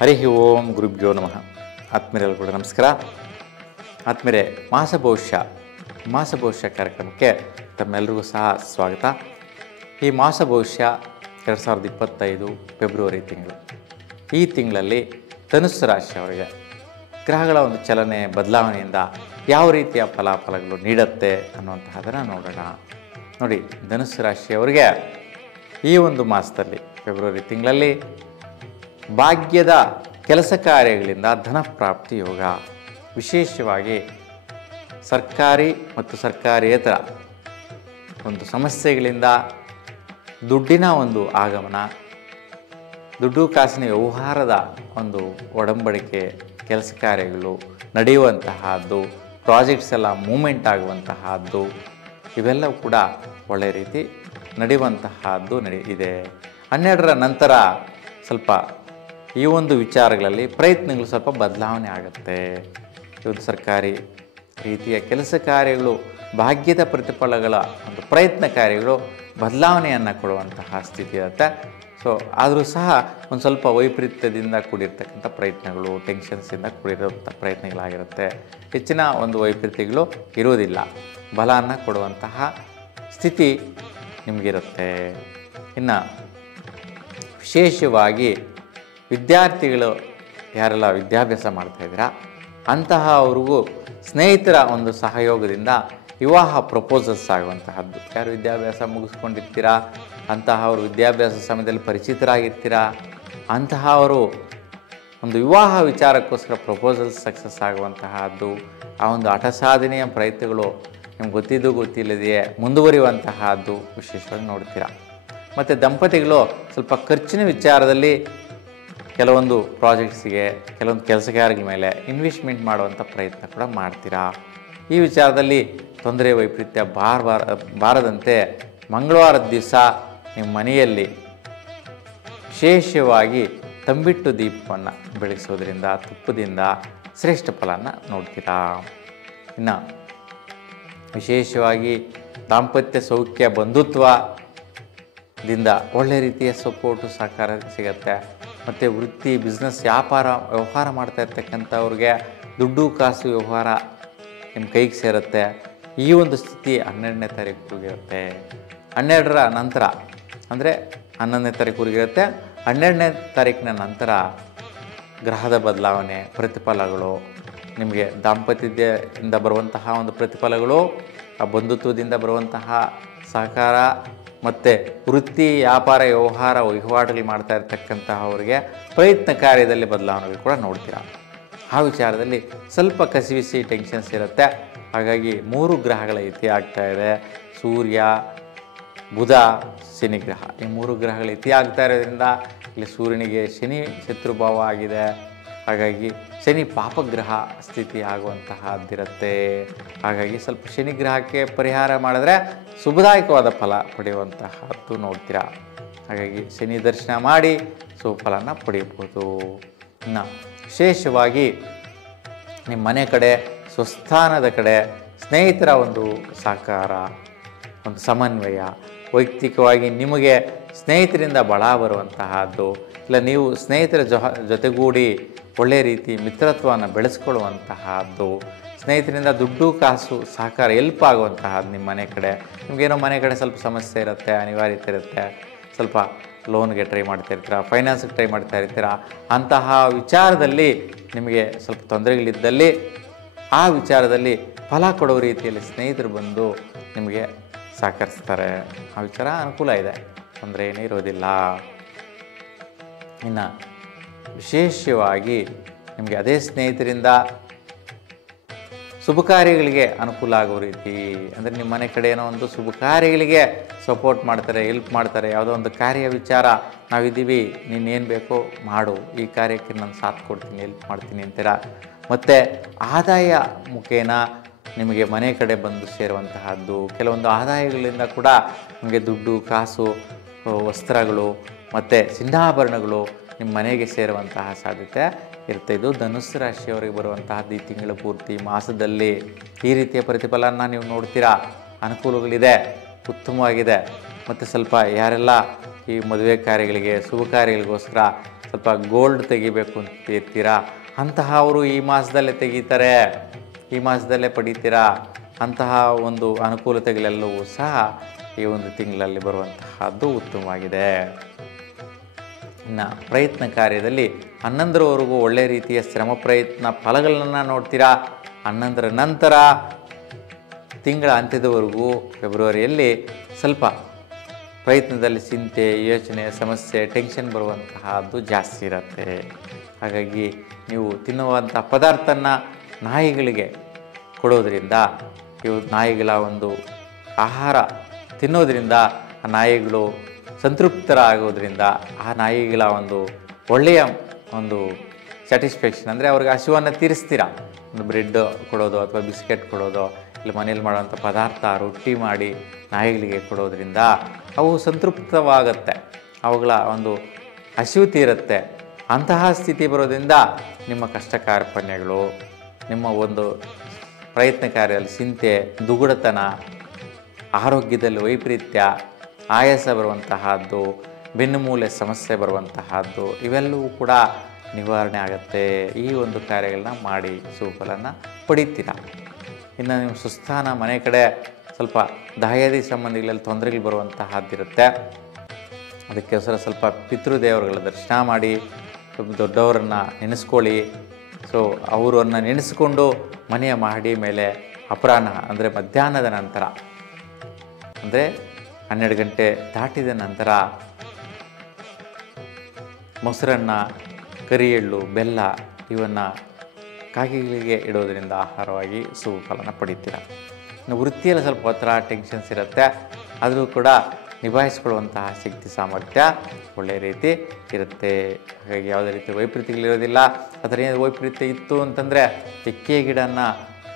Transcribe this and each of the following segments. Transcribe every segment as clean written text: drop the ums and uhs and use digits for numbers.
ಹರಿ ಓಂ ಗುರುಭ್ಯೋ ನಮಃ. ಆತ್ಮೀಯರೆಲ್ಲರೂ ಕೂಡ ನಮಸ್ಕಾರ. ಆತ್ಮೀಯರೇ, ಮಾಸ ಭವಿಷ್ಯ ಕಾರ್ಯಕ್ರಮಕ್ಕೆ ತಮ್ಮೆಲ್ಲರಿಗೂ ಸಹ ಸ್ವಾಗತ. ಈ ಮಾಸ ಭವಿಷ್ಯ 2025 ಫೆಬ್ರವರಿ ತಿಂಗಳು. ಈ ತಿಂಗಳಲ್ಲಿ ಧನುಸ್ಸು ರಾಶಿಯವರಿಗೆ ಗ್ರಹಗಳ ಒಂದು ಚಲನೆ ಬದಲಾವಣೆಯಿಂದ ಯಾವ ರೀತಿಯ ಫಲಾಫಲಗಳು ನೀಡುತ್ತೆ ಅನ್ನುವಂತಹದನ್ನು ನೋಡೋಣ. ನೋಡಿ, ಧನುಸ್ಸು ರಾಶಿಯವರಿಗೆ ಈ ಒಂದು ಮಾಸದಲ್ಲಿ ಫೆಬ್ರವರಿ ತಿಂಗಳಲ್ಲಿ ಭಾಗ್ಯದ ಕೆಲಸ ಕಾರ್ಯಗಳಿಂದ ಧನ ಪ್ರಾಪ್ತಿ ಯೋಗ, ವಿಶೇಷವಾಗಿ ಸರ್ಕಾರಿ ಮತ್ತು ಸರ್ಕಾರೇತರ ಒಂದು ಸಮಸ್ಯೆಗಳಿಂದ ದುಡ್ಡಿನ ಒಂದು ಆಗಮನ, ದುಡ್ಡು ಕಾಸಿನ ವ್ಯವಹಾರದ ಒಂದು ಒಡಂಬಡಿಕೆ, ಕೆಲಸ ಕಾರ್ಯಗಳು ನಡೆಯುವಂತಹದ್ದು, ಪ್ರಾಜೆಕ್ಟ್ಸ್ ಎಲ್ಲ ಮೂಮೆಂಟ್ ಆಗುವಂತಹದ್ದು, ಇವೆಲ್ಲವೂ ಕೂಡ ಒಳ್ಳೆಯ ರೀತಿ ನಡೆಯುವಂತಹದ್ದು ಇದೆ. 12ರ ನಂತರ ಸ್ವಲ್ಪ ಈ ಒಂದು ವಿಚಾರಗಳಲ್ಲಿ ಪ್ರಯತ್ನಗಳು ಸ್ವಲ್ಪ ಬದಲಾವಣೆ ಆಗುತ್ತೆ. ಇವತ್ತು ಸರ್ಕಾರಿ ರೀತಿಯ ಕೆಲಸ ಕಾರ್ಯಗಳು, ಭಾಗ್ಯದ ಪ್ರತಿಫಲಗಳ ಒಂದು ಪ್ರಯತ್ನ ಕಾರ್ಯಗಳು ಬದಲಾವಣೆಯನ್ನು ಕೊಡುವಂತಹ ಸ್ಥಿತಿ ಇರುತ್ತೆ. ಸೊ ಆದರೂ ಸಹ ಒಂದು ಸ್ವಲ್ಪ ವೈಪರೀತ್ಯದಿಂದ ಕೂಡಿರ್ತಕ್ಕಂಥ ಪ್ರಯತ್ನಗಳು, ಟೆನ್ಷನ್ಸಿಂದ ಕೂಡಿರುವಂಥ ಪ್ರಯತ್ನಗಳಾಗಿರುತ್ತೆ. ಹೆಚ್ಚಿನ ಒಂದು ವೈಪರೀತ್ಯಗಳು ಇರೋದಿಲ್ಲ, ಬಲವನ್ನು ಕೊಡುವಂತಹ ಸ್ಥಿತಿ ನಿಮಗಿರುತ್ತೆ. ಇನ್ನು ವಿಶೇಷವಾಗಿ ವಿದ್ಯಾರ್ಥಿಗಳು ಯಾರೆಲ್ಲ ವಿದ್ಯಾಭ್ಯಾಸ ಮಾಡ್ತಾಯಿದ್ದೀರಾ ಅಂತಹ ಅವ್ರಿಗೂ ಸ್ನೇಹಿತರ ಒಂದು ಸಹಯೋಗದಿಂದ ವಿವಾಹ ಪ್ರಪೋಸಲ್ಸ್ ಆಗುವಂತಹದ್ದು. ಯಾರು ವಿದ್ಯಾಭ್ಯಾಸ ಮುಗಿಸ್ಕೊಂಡಿರ್ತೀರಾ ಅಂತಹ ಅವರು ವಿದ್ಯಾಭ್ಯಾಸ ಸಮಯದಲ್ಲಿ ಪರಿಚಿತರಾಗಿರ್ತೀರಾ ಅಂತಹ ಅವರು ಒಂದು ವಿವಾಹ ವಿಚಾರಕ್ಕೋಸ್ಕರ ಪ್ರಪೋಸಲ್ಸ್ ಸಕ್ಸಸ್ ಆಗುವಂತಹದ್ದು, ಆ ಒಂದು ಹಠ ಸಾಧನೆಯ ಪ್ರಯತ್ನಗಳು ನಿಮ್ಗೆ ಗೊತ್ತಿದ್ದು ಗೊತ್ತಿಲ್ಲದೆಯೇ ಮುಂದುವರಿಯುವಂತಹದ್ದು ವಿಶೇಷವಾಗಿ ನೋಡ್ತೀರಾ. ಮತ್ತು ದಂಪತಿಗಳು ಸ್ವಲ್ಪ ಖರ್ಚಿನ ವಿಚಾರದಲ್ಲಿ ಕೆಲವೊಂದು ಪ್ರಾಜೆಕ್ಟ್ಸಿಗೆ, ಕೆಲವೊಂದು ಕೆಲಸ ಕಾರ್ಯಗಳ ಮೇಲೆ ಇನ್ವೆಸ್ಟ್ಮೆಂಟ್ ಮಾಡುವಂಥ ಪ್ರಯತ್ನ ಕೂಡ ಮಾಡ್ತೀರಾ. ಈ ವಿಚಾರದಲ್ಲಿ ತೊಂದರೆ ವೈಪರೀತ್ಯ ಬಾರದಂತೆ ಮಂಗಳವಾರದ ದಿವಸ ನಿಮ್ಮ ಮನೆಯಲ್ಲಿ ವಿಶೇಷವಾಗಿ ತಂಬಿಟ್ಟು ದೀಪವನ್ನು ಬೆಳಗಿಸೋದ್ರಿಂದ, ತುಪ್ಪದಿಂದ ಶ್ರೇಷ್ಠ ಫಲನ ನೋಡ್ತೀರಾ. ಇನ್ನು ವಿಶೇಷವಾಗಿ ದಾಂಪತ್ಯ ಸೌಖ್ಯ, ಬಂಧುತ್ವದಿಂದ ಒಳ್ಳೆ ರೀತಿಯ ಸಪೋರ್ಟು ಸಹಕಾರ ಸಿಗತ್ತೆ. ಮತ್ತು ವೃತ್ತಿ, ಬಿಸ್ನೆಸ್, ವ್ಯವಹಾರ ಮಾಡ್ತಾ ಇರ್ತಕ್ಕಂಥವ್ರಿಗೆ ದುಡ್ಡು ಕಾಸು ವ್ಯವಹಾರ ನಿಮ್ಮ ಕೈಗೆ ಸೇರುತ್ತೆ. ಈ ಒಂದು ಸ್ಥಿತಿ 12ನೇ ತಾರೀಕುಗಿರುತ್ತೆ. 12ರ ನಂತರ ಅಂದರೆ 11ನೇ ತಾರೀಕುವರೆಗಿರುತ್ತೆ. 12ನೇ ತಾರೀಕಿನ ನಂತರ ಗ್ರಹದ ಬದಲಾವಣೆ, ಪ್ರತಿಫಲಗಳು ನಿಮಗೆ ದಾಂಪತ್ಯದಿಂದ ಬರುವಂತಹ ಒಂದು ಪ್ರತಿಫಲಗಳು, ಆ ಬಂಧುತ್ವದಿಂದ ಬರುವಂತಹ ಸಹಕಾರ ಮತ್ತು ವೃತ್ತಿ, ವ್ಯವಹಾರ ವಹಿವಾಟುಗಳು ಮಾಡ್ತಾ ಇರ್ತಕ್ಕಂತಹ ಅವರಿಗೆ ಪ್ರಯತ್ನ ಕಾರ್ಯದಲ್ಲಿ ಬದಲಾವಣೆಗಳು ಕೂಡ ನೋಡ್ತೀರಾ. ಆ ವಿಚಾರದಲ್ಲಿ ಸ್ವಲ್ಪ ಕಸಿವಿಸಿ ಟೆನ್ಷನ್ಸ್ ಇರುತ್ತೆ. ಹಾಗಾಗಿ 3 ಗ್ರಹಗಳ ಇತಿ ಆಗ್ತಾ ಇದೆ. ಸೂರ್ಯ, ಬುಧ, ಶನಿ ಗ್ರಹ, ಈ 3 ಗ್ರಹಗಳ ಇತಿ ಆಗ್ತಾ ಇರೋದ್ರಿಂದ ಇಲ್ಲಿ ಸೂರ್ಯನಿಗೆ ಶನಿ ಶತ್ರುಭಾವ ಆಗಿದೆ. ಹಾಗಾಗಿ ಶನಿ ಪಾಪಗ್ರಹ ಸ್ಥಿತಿ ಆಗುವಂತಹದ್ದಿರುತ್ತೆ. ಹಾಗಾಗಿ ಸ್ವಲ್ಪ ಶನಿ ಗ್ರಹಕ್ಕೆ ಪರಿಹಾರ ಮಾಡಿದ್ರೆ ಶುಭದಾಯಕವಾದ ಫಲ ಪಡೆಯುವಂತಹದ್ದು ನೋಡ್ತೀರಾ. ಹಾಗಾಗಿ ಶನಿ ದರ್ಶನ ಮಾಡಿ ಸುಫಲನ ಪಡೆಯಬಹುದು. ಇನ್ನು ವಿಶೇಷವಾಗಿ ನಿಮ್ಮ ಮನೆ ಕಡೆ, ಸ್ವಸ್ಥಾನದ ಕಡೆ ಸ್ನೇಹಿತರ ಒಂದು ಸಹಕಾರ, ಒಂದು ಸಮನ್ವಯ, ವೈಯಕ್ತಿಕವಾಗಿ ನಿಮಗೆ ಸ್ನೇಹಿತರಿಂದ ಬಲ ಬರುವಂತಹದ್ದು, ಇಲ್ಲ ನೀವು ಸ್ನೇಹಿತರ ಜೊತೆಗೂಡಿ ಒಳ್ಳೆಯ ರೀತಿ ಮಿತ್ರತ್ವವನ್ನು ಬೆಳೆಸ್ಕೊಳ್ಳುವಂತಹದ್ದು, ಸ್ನೇಹಿತರಿಂದ ದುಡ್ಡು ಕಾಸು ಸಹಕಾರ ಹೆಲ್ಪ್ ಆಗುವಂತಹದ್ದು. ನಿಮ್ಮ ಮನೆ ಕಡೆ ನಿಮಗೇನೋ ಮನೆ ಕಡೆ ಸ್ವಲ್ಪ ಸಮಸ್ಯೆ ಇರುತ್ತೆ, ಅನಿವಾರ್ಯತೆ ಇರುತ್ತೆ, ಸ್ವಲ್ಪ ಲೋನ್ಗೆ ಟ್ರೈ ಮಾಡ್ತಾ ಇರ್ತೀರ, ಫೈನಾನ್ಸ್ಗೆ ಟ್ರೈ ಮಾಡ್ತಾ ಇರ್ತೀರ. ಅಂತಹ ವಿಚಾರದಲ್ಲಿ ನಿಮಗೆ ಸ್ವಲ್ಪ ತೊಂದರೆಗಳಿದ್ದಲ್ಲಿ ಆ ವಿಚಾರದಲ್ಲಿ ಫಲ ಕೊಡೋ ರೀತಿಯಲ್ಲಿ ಸ್ನೇಹಿತರು ಬಂದು ನಿಮಗೆ ಸಹಕರಿಸ್ತಾರೆ. ಆ ವಿಚಾರ ಅನುಕೂಲ ಇದೆ, ತೊಂದರೆ ಏನೇ ಇರೋದಿಲ್ಲ. ಇನ್ನು ವಿಶೇಷವಾಗಿ ನಿಮಗೆ ಅದೇ ಸ್ನೇಹಿತರಿಂದ ಶುಭ ಕಾರ್ಯಗಳಿಗೆ ಅನುಕೂಲ ಆಗೋ ರೀತಿ, ಅಂದರೆ ನಿಮ್ಮ ಮನೆ ಕಡೆ ಏನೋ ಒಂದು ಶುಭ ಕಾರ್ಯಗಳಿಗೆ ಸಪೋರ್ಟ್ ಮಾಡ್ತಾರೆ, ಹೆಲ್ಪ್ ಮಾಡ್ತಾರೆ. ಯಾವುದೋ ಒಂದು ಕಾರ್ಯ ವಿಚಾರ, ನಾವಿದ್ದೀವಿ, ನೀನೇನು ಬೇಕೋ ಮಾಡು, ಈ ಕಾರ್ಯಕ್ಕೆ ನಾನು ಸಾಥ್ ಕೊಡ್ತೀನಿ, ಹೆಲ್ಪ್ ಮಾಡ್ತೀನಿ ಅಂತೀರ. ಮತ್ತು ಆದಾಯ ಮುಖೇನ ನಿಮಗೆ ಮನೆ ಕಡೆ ಬಂದು ಸೇರುವಂತಹದ್ದು, ಕೆಲವೊಂದು ಆದಾಯಗಳಿಂದ ಕೂಡ ನಿಮಗೆ ದುಡ್ಡು ಕಾಸು, ವಸ್ತ್ರಗಳು ಮತ್ತು ಚಿನ್ನಾಭರಣಗಳು ನಿಮ್ಮ ಮನೆಗೆ ಸೇರುವಂತಹ ಸಾಧ್ಯತೆ ಇರುತ್ತೆ. ಇದು ಧನುಸ್ಸು ರಾಶಿಯವರಿಗೆ ಬರುವಂತಹದ್ದು ಈ ತಿಂಗಳ ಪೂರ್ತಿ ಮಾಸದಲ್ಲಿ ಈ ರೀತಿಯ ಪ್ರತಿಫಲನ ನೀವು ನೋಡ್ತೀರಾ. ಅನುಕೂಲಗಳಿದೆ, ಉತ್ತಮವಾಗಿದೆ. ಮತ್ತು ಸ್ವಲ್ಪ ಯಾರೆಲ್ಲ ಈ ಮದುವೆ ಕಾರ್ಯಗಳಿಗೆ, ಶುಭ ಕಾರ್ಯಗಳಿಗೋಸ್ಕರ ಸ್ವಲ್ಪ ಗೋಲ್ಡ್ ತೆಗಿಬೇಕು ಅಂತ ಇರ್ತೀರಾ, ಅಂತಹ ಅವರು ಈ ಮಾಸದಲ್ಲೇ ತೆಗಿತಾರೆ, ಈ ಮಾಸದಲ್ಲೇ ಪಡಿತೀರಾ. ಅಂತಹ ಒಂದು ಅನುಕೂಲತೆಗಳೆಲ್ಲವೂ ಸಹ ಈ ಒಂದು ತಿಂಗಳಲ್ಲಿ ಬರುವಂತಹದ್ದು ಉತ್ತಮವಾಗಿದೆ. ಇನ್ನು ಪ್ರಯತ್ನ ಕಾರ್ಯದಲ್ಲಿ 11ರವರೆಗೂ ಒಳ್ಳೆಯ ರೀತಿಯ ಶ್ರಮ ಪ್ರಯತ್ನ ಫಲಗಳನ್ನು ನೋಡ್ತೀರಾ. 11ರ ನಂತರ ತಿಂಗಳ ಅಂತ್ಯದವರೆಗೂ ಫೆಬ್ರವರಿಯಲ್ಲಿ ಸ್ವಲ್ಪ ಪ್ರಯತ್ನದಲ್ಲಿ ಚಿಂತೆ, ಯೋಚನೆ, ಸಮಸ್ಯೆ, ಟೆನ್ಷನ್ ಬರುವಂತಹದ್ದು ಜಾಸ್ತಿ ಇರುತ್ತೆ. ಹಾಗಾಗಿ ನೀವು ತಿನ್ನುವಂಥ ಪದಾರ್ಥನ ನಾಯಿಗಳಿಗೆ ಕೊಡೋದರಿಂದ, ಇವು ನಾಯಿಗಳ ಒಂದು ಆಹಾರ ತಿನ್ನೋದರಿಂದ ಆ ನಾಯಿಗಳು ಸಂತೃಪ್ತರಾಗೋದ್ರಿಂದ ಆ ನಾಯಿಗಳ ಒಂದು ಒಳ್ಳೆಯ ಒಂದು ಸ್ಯಾಟಿಸ್ಫ್ಯಾಕ್ಷನ್, ಅಂದರೆ ಅವ್ರಿಗೆ ಹಸಿವನ್ನು ತೀರಿಸ್ತೀರ. ಒಂದು ಬ್ರೆಡ್ ಕೊಡೋದು ಅಥವಾ ಬಿಸ್ಕೆಟ್ ಕೊಡೋದು, ಇಲ್ಲ ಮನೇಲಿ ಮಾಡೋವಂಥ ಪದಾರ್ಥ ರೊಟ್ಟಿ ಮಾಡಿ ನಾಯಿಗಳಿಗೆ ಕೊಡೋದ್ರಿಂದ ಅವು ಸಂತೃಪ್ತವಾಗುತ್ತೆ, ಅವುಗಳ ಒಂದು ಹಸಿವು ತೀರುತ್ತೆ. ಅಂತಹ ಸ್ಥಿತಿ ಬರೋದ್ರಿಂದ ನಿಮ್ಮ ಕಷ್ಟ ಕಾರ್ಪಣ್ಯಗಳು, ನಿಮ್ಮ ಒಂದು ಪ್ರಯತ್ನ ಕಾರ್ಯದಲ್ಲಿ ಚಿಂತೆ, ದುಗುಡತನ, ಆರೋಗ್ಯದಲ್ಲಿ ವೈಪರೀತ್ಯ, ಆಯಾಸ ಬರುವಂತಹದ್ದು, ಬೆನ್ನುಮೂಲೆ ಸಮಸ್ಯೆ ಬರುವಂತಹದ್ದು ಇವೆಲ್ಲವೂ ಕೂಡ ನಿವಾರಣೆ ಆಗುತ್ತೆ. ಈ ಒಂದು ಕಾರ್ಯಗಳನ್ನ ಮಾಡಿ ಸುಫಲನ ಪಡಿತೀರ. ಇನ್ನು ನಿಮ್ಮ ಸುಸ್ಥಾನ ಮನೆ ಕಡೆ ಸ್ವಲ್ಪ ದಾಯಾದಿ ಸಂಬಂಧಿಗಳಲ್ಲಿ ತೊಂದರೆಗಳು ಬರುವಂತಹದ್ದಿರುತ್ತೆ. ಅದಕ್ಕೋಸ್ಕರ ಸ್ವಲ್ಪ ಪಿತೃದೇವರುಗಳ ದರ್ಶನ ಮಾಡಿ, ದೊಡ್ಡವರನ್ನು ನೆನೆಸ್ಕೊಳ್ಳಿ. ಸೊ ಅವರನ್ನು ನೆನೆಸ್ಕೊಂಡು ಮನೆಯ ಮಹಡಿ ಮೇಲೆ ಅಪರಾಹ್ನ ಅಂದರೆ ಮಧ್ಯಾಹ್ನದ ನಂತರ, ಅಂದರೆ 12 ಗಂಟೆ ದಾಟಿದ ನಂತರ ಮೊಸರನ್ನು, ಕರಿ ಎಳ್ಳು, ಬೆಲ್ಲ ಇವನ್ನು ಕಾಗೆಗಳಿಗೆ ಇಡೋದರಿಂದ ಆಹಾರವಾಗಿ ಸುಫಲನ ಪಡಿತೀರ. ಇನ್ನು ವೃತ್ತಿಯಲ್ಲಿ ಸ್ವಲ್ಪ ಒತ್ತಡ, ಟೆನ್ಷನ್ಸ್ ಇರುತ್ತೆ, ಆದರೂ ಕೂಡ ನಿಭಾಯಿಸ್ಕೊಳ್ಳುವಂತಹ ಶಕ್ತಿ ಸಾಮರ್ಥ್ಯ ಒಳ್ಳೆಯ ರೀತಿ ಇರುತ್ತೆ. ಹಾಗಾಗಿ ಯಾವುದೇ ರೀತಿ ವೈಪರೀತ್ಯಗಳಿರೋದಿಲ್ಲ. ಅದರ ಏನಾದರೂ ವೈಪರೀತ್ಯ ಇತ್ತು ಅಂತಂದರೆ ಎಕ್ಕೆ ಗಿಡನ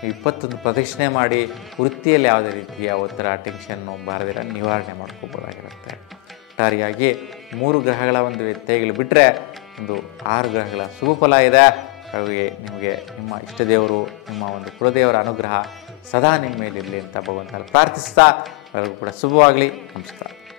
21 ಪ್ರದಕ್ಷಿಣೆ ಮಾಡಿ ವೃತ್ತಿಯಲ್ಲಿ ಯಾವುದೇ ರೀತಿಯ ಒತ್ತಡ, ಟೆನ್ಷನ್ನು ಬಾರದಿರ ನಿವಾರಣೆ ಮಾಡ್ಕೋಬೋದಾಗಿರುತ್ತೆ. ಒಟ್ಟಾರೆಯಾಗಿ 3 ಗ್ರಹಗಳ ಒಂದು ವ್ಯತ್ಯಯಗಳು ಬಿಟ್ಟರೆ ಒಂದು 6 ಗ್ರಹಗಳ ಶುಭ ಫಲ ಇದೆ. ಹಾಗಾಗಿ ನಿಮಗೆ ನಿಮ್ಮ ಇಷ್ಟದೇವರು, ನಿಮ್ಮ ಒಂದು ಕುಲದೇವರ ಅನುಗ್ರಹ ಸದಾ ನಿಮ್ಮ ಮೇಲಿರಲಿ ಅಂತ ಭಗವಂತನ ಪ್ರಾರ್ಥಿಸ್ತಾ ಎಲ್ಲರಿಗೂ ಕೂಡ ಶುಭವಾಗಲಿ. ನಮಸ್ಕಾರ.